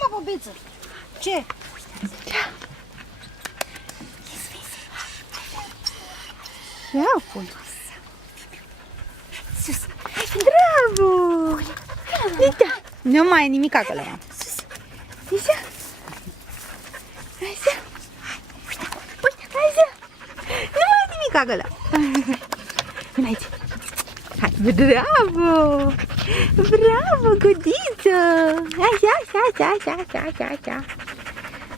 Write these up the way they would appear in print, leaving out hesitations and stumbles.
mă, băbeță? Ce? Ia pun. Sus. Bravo! Uite, nu mai e nimic acolo. Așa. Așa. Uite, așa. Nu mai e nimic acolo. Vino aici. Hai, bravo! Bravo, godiță! Așa.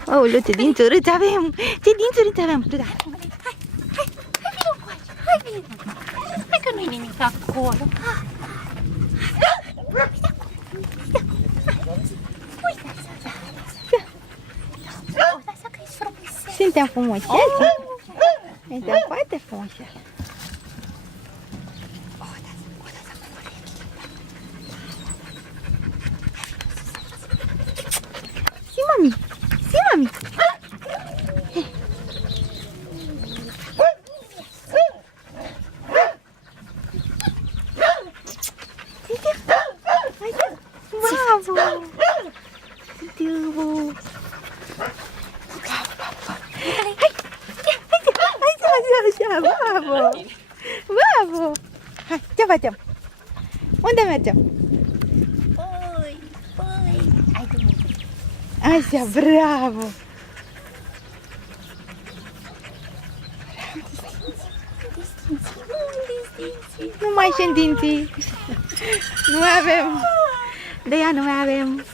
Aoleu, ce dinți urâți avem! Ce dinți urâți avem! Duda. Hai, vine. Hai că nu-i nimic acolo. Uite așa că e frumos. Suntem frumoșeli? Suntem foarte frumoșeli. Si, mami! Si, mami! Bravo! Bravo! Așa, bravo! Bravo! Hai, ce facem? Unde mergem? Păi, hai că mergem. Așa, bravo! Nu mai sunt dinții. Nu mai avem. De ea nu mai avem.